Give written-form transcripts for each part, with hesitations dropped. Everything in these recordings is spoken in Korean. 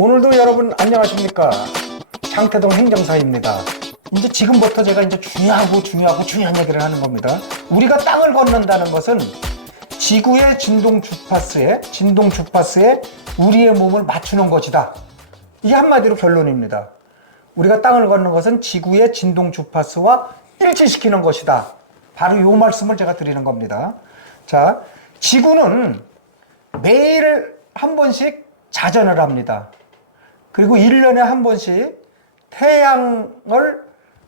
오늘도 여러분 안녕하십니까? 장태동 행정사입니다. 이제 지금부터 제가 이제 중요한 얘기를 하는 겁니다. 우리가 땅을 걷는다는 것은 지구의 진동 주파수에 우리의 몸을 맞추는 것이다. 이게 한마디로 결론입니다. 우리가 땅을 걷는 것은 지구의 진동 주파수와 일치시키는 것이다. 바로 이 말씀을 제가 드리는 겁니다. 자, 지구는 매일 한 번씩 자전을 합니다. 그리고 1년에 한 번씩 태양을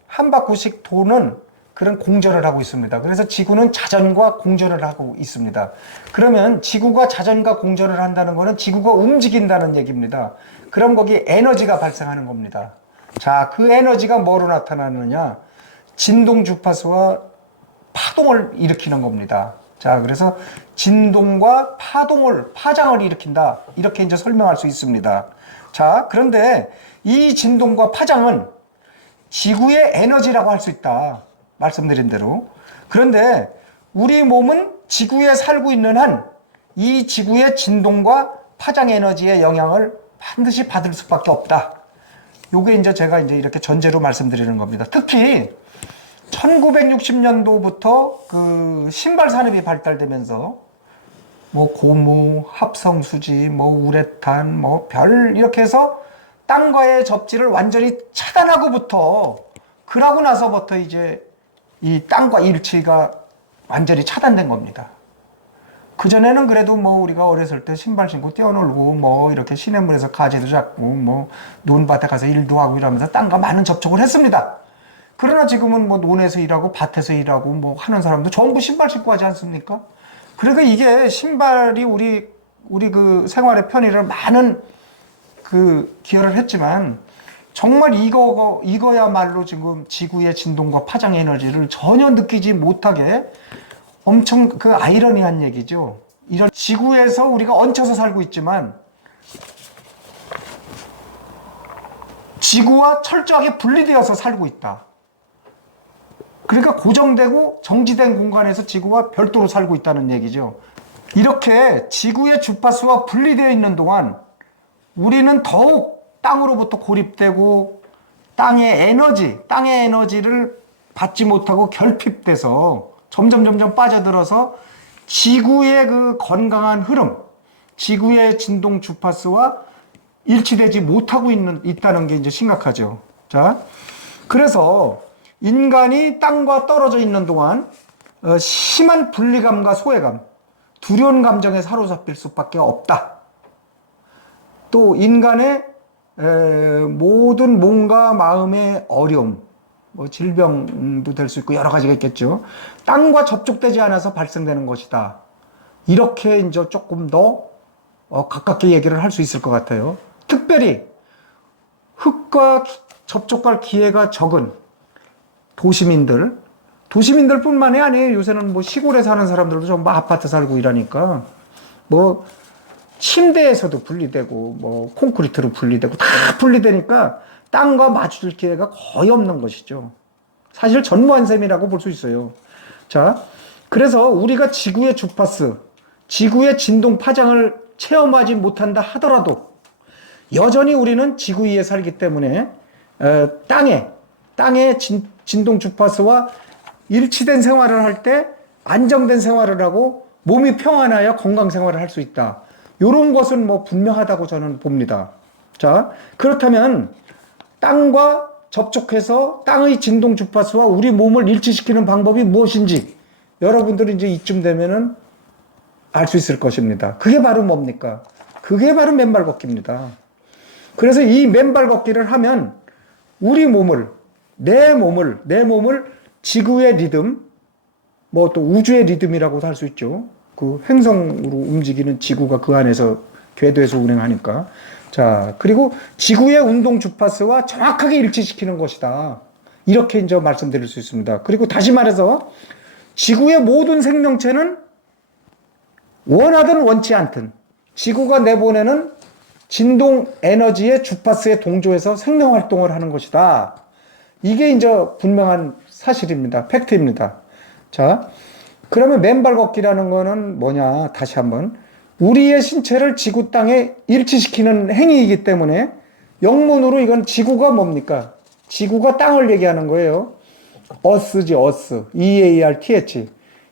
한 바퀴씩 도는 그런 공전을 하고 있습니다. 그래서 지구는 자전과 공전을 하고 있습니다. 그러면 지구가 자전과 공전을 한다는 것은 지구가 움직인다는 얘기입니다. 그럼 거기 에너지가 발생하는 겁니다. 자, 그 에너지가 뭐로 나타나느냐? 진동 주파수와 파동을 일으키는 겁니다. 자, 그래서 진동과 파장을 일으킨다. 이렇게 이제 설명할 수 있습니다. 자, 그런데 이 진동과 파장은 지구의 에너지라고 할 수 있다. 말씀드린 대로. 그런데 우리 몸은 지구에 살고 있는 한 이 지구의 진동과 파장 에너지의 영향을 반드시 받을 수밖에 없다. 요게 이제 제가 이제 이렇게 전제로 말씀드리는 겁니다. 특히 1960년도부터 그 신발 산업이 발달되면서 뭐 고무, 합성수지, 뭐 우레탄, 뭐 별 이렇게 해서 땅과의 접지를 완전히 차단하고부터 그러고 나서부터 이제 이 땅과 일치가 완전히 차단된 겁니다. 그전에는 그래도 뭐 우리가 어렸을 때 신발 신고 뛰어놀고 뭐 이렇게 시냇물에서 가지도 잡고 뭐 논밭에 가서 일도 하고 이러면서 땅과 많은 접촉을 했습니다. 그러나 지금은 뭐 논에서 일하고 밭에서 일하고 뭐 하는 사람도 전부 신발 신고 하지 않습니까? 그러니까 이게 신발이 우리 그 생활의 편의를 많은 그 기여를 했지만 정말 이거야말로 지금 지구의 진동과 파장 에너지를 전혀 느끼지 못하게 엄청 그 아이러니한 얘기죠. 이런 지구에서 우리가 얹혀서 살고 있지만 지구와 철저하게 분리되어서 살고 있다. 그러니까 고정되고 정지된 공간에서 지구와 별도로 살고 있다는 얘기죠. 이렇게 지구의 주파수와 분리되어 있는 동안 우리는 더욱 땅으로부터 고립되고 땅의 에너지를 받지 못하고 결핍돼서 점점 빠져들어서 지구의 그 건강한 흐름, 지구의 진동 주파수와 일치되지 못하고 있다는 게 이제 심각하죠. 자, 그래서 인간이 땅과 떨어져 있는 동안 심한 분리감과 소외감, 두려운 감정에 사로잡힐 수밖에 없다. 또 인간의 모든 몸과 마음의 어려움, 뭐 질병도 될 수 있고 여러 가지가 있겠죠. 땅과 접촉되지 않아서 발생되는 것이다. 이렇게 이제 조금 더 가깝게 얘기를 할 수 있을 것 같아요. 특별히 흙과 접촉할 기회가 적은 도시민들뿐만이 아니에요. 요새는 뭐 시골에 사는 사람들도 전부 아파트 살고 이러니까 뭐 침대에서도 분리되고 뭐 콘크리트로 분리되고 다 분리되니까 땅과 마주칠 기회가 거의 없는 것이죠. 사실 전무한 셈이라고 볼 수 있어요. 자, 그래서 우리가 지구의 주파수, 지구의 진동 파장을 체험하지 못한다 하더라도 여전히 우리는 지구 위에 살기 때문에 땅의 진동 주파수와 일치된 생활을 할 때 안정된 생활을 하고 몸이 평안하여 건강 생활을 할 수 있다. 이런 것은 뭐 분명하다고 저는 봅니다. 자, 그렇다면 땅과 접촉해서 땅의 진동 주파수와 우리 몸을 일치시키는 방법이 무엇인지 여러분들이 이제 이쯤 되면은 알 수 있을 것입니다. 그게 바로 뭡니까? 그게 바로 맨발 걷기입니다. 그래서 이 맨발 걷기를 하면 우리 내 몸을 지구의 리듬, 뭐 또 우주의 리듬이라고도 할 수 있죠. 그 행성으로 움직이는 지구가 그 안에서 궤도에서 운행하니까. 자, 그리고 지구의 운동 주파수와 정확하게 일치시키는 것이다. 이렇게 이제 말씀드릴 수 있습니다. 그리고 다시 말해서 지구의 모든 생명체는 원하든 원치 않든 지구가 내보내는 진동 에너지의 주파수에 동조해서 생명 활동을 하는 것이다. 이게 이제 분명한 사실입니다. 팩트입니다. 자, 그러면 맨발 걷기라는 거는 뭐냐? 다시 한번 우리의 신체를 지구 땅에 일치시키는 행위이기 때문에 영문으로 이건 지구가 뭡니까? 지구가 땅을 얘기하는 거예요. Earth지, Earth. E-A-R-T-H.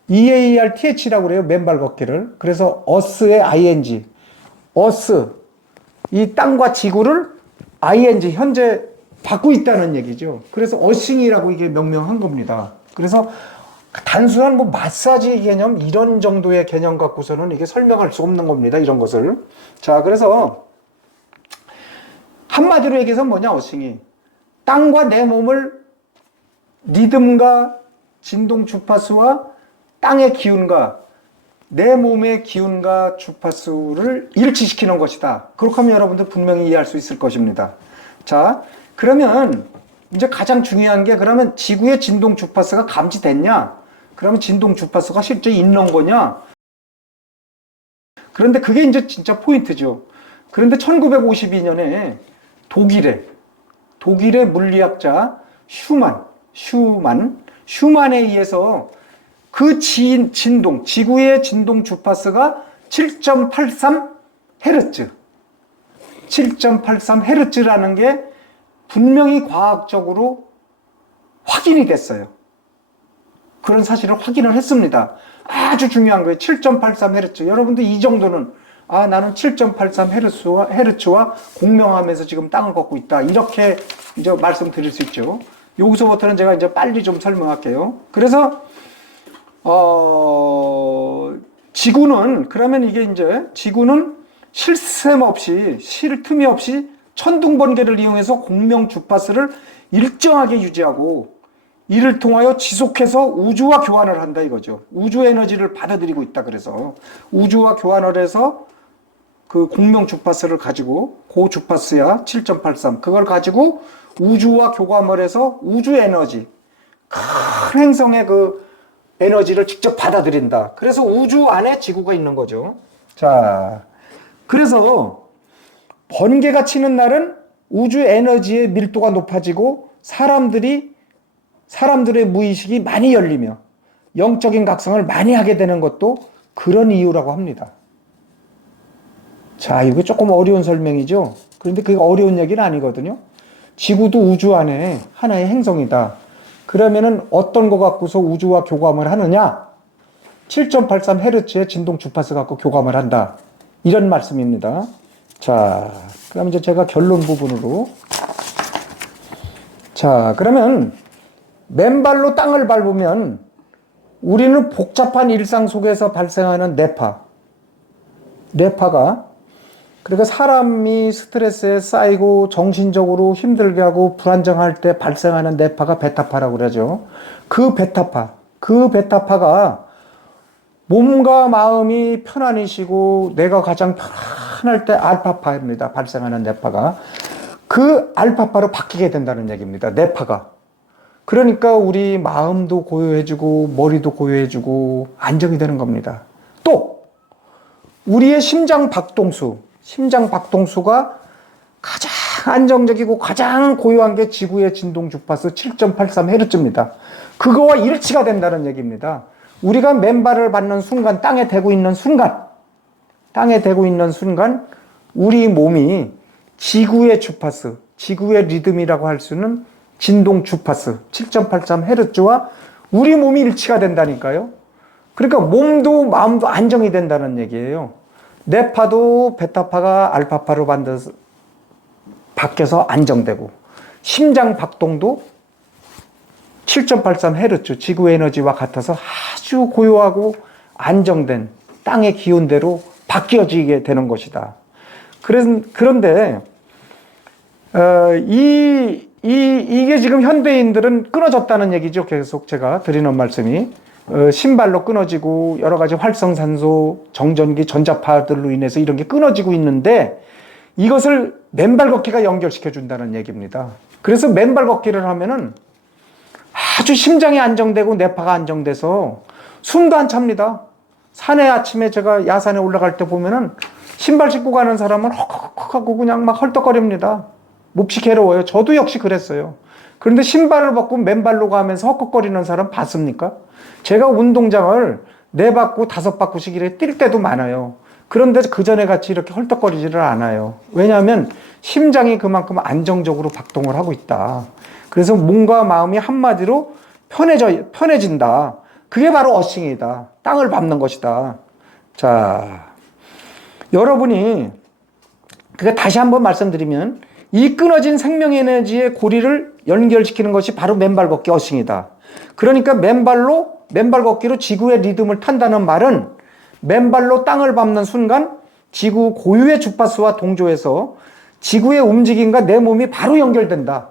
E-A-R-T-H라고 그래요. 맨발 걷기를. 그래서 Earth의 ing. Earth. 이 땅과 지구를 ing, 현재 받고 있다는 얘기죠. 그래서 어싱이라고 이게 명명한 겁니다. 그래서 단순한 뭐 마사지 개념, 이런 정도의 개념 갖고서는 이게 설명할 수 없는 겁니다. 이런 것을. 자, 그래서 한마디로 얘기해서 뭐냐, 어싱이. 땅과 내 몸을 리듬과 진동 주파수와 땅의 기운과 내 몸의 기운과 주파수를 일치시키는 것이다. 그렇게 하면 여러분들 분명히 이해할 수 있을 것입니다. 자, 그러면 이제 가장 중요한 게, 그러면 지구의 진동 주파수가 감지됐냐? 그러면 진동 주파수가 실제 있는 거냐? 그런데 그게 이제 진짜 포인트죠. 그런데 1952년에 독일의 물리학자 슈만에 의해서 그 진동, 지구의 진동 주파수가 7.83Hz. 7.83Hz라는 게 분명히 과학적으로 확인이 됐어요. 그런 사실을 확인을 했습니다. 아주 중요한 거예요. 7.83Hz. 여러분들 이 정도는, 아, 나는 7.83Hz와 공명하면서 지금 땅을 걷고 있다. 이렇게 이제 말씀드릴 수 있죠. 여기서부터는 제가 이제 빨리 좀 설명할게요. 그래서, 지구는, 그러면 이게 이제, 지구는 쉴 틈이 없이 천둥번개를 이용해서 공명 주파수를 일정하게 유지하고, 이를 통하여 지속해서 우주와 교환을 한다 이거죠. 우주 에너지를 받아들이고 있다. 그래서 우주와 교환을 해서 그 공명 주파수를 가지고, 그 주파수야 7.83, 그걸 가지고 우주와 교감을 해서 우주 에너지, 큰 행성의 그 에너지를 직접 받아들인다. 그래서 우주 안에 지구가 있는 거죠. 자, 그래서 번개가 치는 날은 우주 에너지의 밀도가 높아지고 사람들의 무의식이 많이 열리며 영적인 각성을 많이 하게 되는 것도 그런 이유라고 합니다. 자, 이거 조금 어려운 설명이죠. 그런데 그게 어려운 얘기는 아니거든요. 지구도 우주 안에 하나의 행성이다. 그러면은 어떤 거 갖고서 우주와 교감을 하느냐? 7.83Hz의 진동 주파수 갖고 교감을 한다. 이런 말씀입니다. 자, 그럼 이제 제가 결론 부분으로. 자, 그러면 맨발로 땅을 밟으면 우리는 복잡한 일상 속에서 발생하는 뇌파가, 그러니까 사람이 스트레스에 쌓이고 정신적으로 힘들게 하고 불안정할 때 발생하는 뇌파가 베타파라고 그러죠. 그 베타파가 몸과 마음이 편안히 쉬고 내가 가장 편안할 때 알파파입니다. 발생하는 뇌파가. 그 알파파로 바뀌게 된다는 얘기입니다. 뇌파가. 그러니까 우리 마음도 고요해지고 머리도 고요해지고 안정이 되는 겁니다. 또 우리의 심장 박동수가 가장 안정적이고 가장 고요한 게 지구의 진동 주파수 7.83Hz입니다. 그거와 일치가 된다는 얘기입니다. 우리가 맨발을 받는 순간, 땅에 대고 있는 순간 우리 몸이 지구의 주파수, 지구의 리듬이라고 할 수는 진동 주파수 7.83Hz와 우리 몸이 일치가 된다니까요. 그러니까 몸도 마음도 안정이 된다는 얘기예요. 뇌파도 베타파가 알파파로 바뀌어서 안정되고, 심장 박동도 7.83Hz 지구 에너지와 같아서 아주 고요하고 안정된 땅의 기운대로 바뀌어지게 되는 것이다. 그런데 이게 지금 현대인들은 끊어졌다는 얘기죠. 계속 제가 드리는 말씀이. 신발로 끊어지고 여러 가지 활성산소, 정전기, 전자파들로 인해서 이런 게 끊어지고 있는데 이것을 맨발 걷기가 연결시켜 준다는 얘기입니다. 그래서 맨발 걷기를 하면은 아주 심장이 안정되고 뇌파가 안정돼서 숨도 안 찹니다. 산에 아침에 제가 야산에 올라갈 때 보면은 신발 신고 가는 사람은 헉헉헉 하고 그냥 막 헐떡거립니다. 몹시 괴로워요. 저도 역시 그랬어요. 그런데 신발을 벗고 맨발로 가면서 헉헉거리는 사람 봤습니까? 제가 운동장을 4바퀴, 5바퀴씩 이렇게 뛸 때도 많아요. 그런데 그 전에 같이 이렇게 헐떡거리지를 않아요. 왜냐하면 심장이 그만큼 안정적으로 박동을 하고 있다. 그래서 몸과 마음이 한마디로 편해진다. 그게 바로 어싱이다. 땅을 밟는 것이다. 자, 여러분이 그게 다시 한번 말씀드리면 이 끊어진 생명 에너지의 고리를 연결시키는 것이 바로 맨발 걷기 어싱이다. 그러니까 맨발 걷기로 지구의 리듬을 탄다는 말은 맨발로 땅을 밟는 순간 지구 고유의 주파수와 동조해서 지구의 움직임과 내 몸이 바로 연결된다.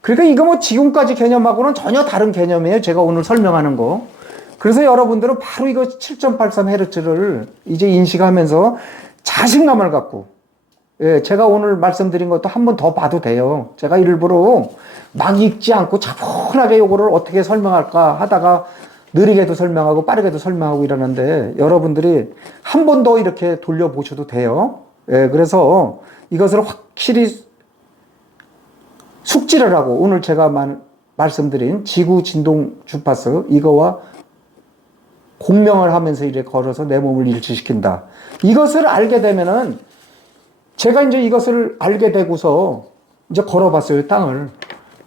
그러니까 이거 뭐 지금까지 개념하고는 전혀 다른 개념이에요. 제가 오늘 설명하는 거. 그래서 여러분들은 바로 이거 7.83Hz를 이제 인식하면서 자신감을 갖고, 예, 제가 오늘 말씀드린 것도 한 번 더 봐도 돼요. 제가 일부러 막 읽지 않고 차분하게 요거를 어떻게 설명할까 하다가 느리게도 설명하고 빠르게도 설명하고 이러는데 여러분들이 한 번 더 이렇게 돌려보셔도 돼요. 예, 그래서 이것을 확실히 숙지를 하고 오늘 제가 말씀드린 지구 진동 주파수 이거와 공명을 하면서 이렇게 걸어서 내 몸을 일치시킨다. 이것을 알게 되면은 제가 이제 이것을 알게 되고서 이제 걸어봤어요, 땅을.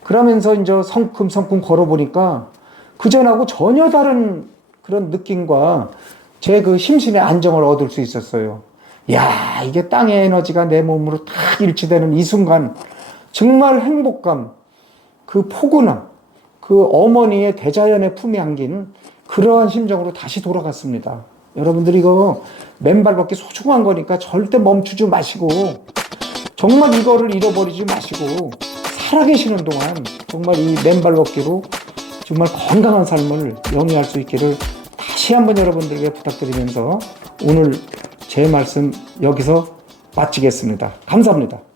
그러면서 이제 성큼성큼 걸어보니까 그전하고 전혀 다른 그런 느낌과 제 그 심신의 안정을 얻을 수 있었어요. 야, 이게 땅의 에너지가 내 몸으로 딱 일치되는 이 순간 정말 행복감, 그 포근함, 그 어머니의 대자연의 품에 안긴 그러한 심정으로 다시 돌아갔습니다. 여러분들이 이거 맨발 걷기 소중한 거니까 절대 멈추지 마시고 정말 이거를 잃어버리지 마시고 살아계시는 동안 정말 이 맨발 걷기로 정말 건강한 삶을 영위할 수 있기를 다시 한번 여러분들에게 부탁드리면서 오늘 제 말씀 여기서 마치겠습니다. 감사합니다.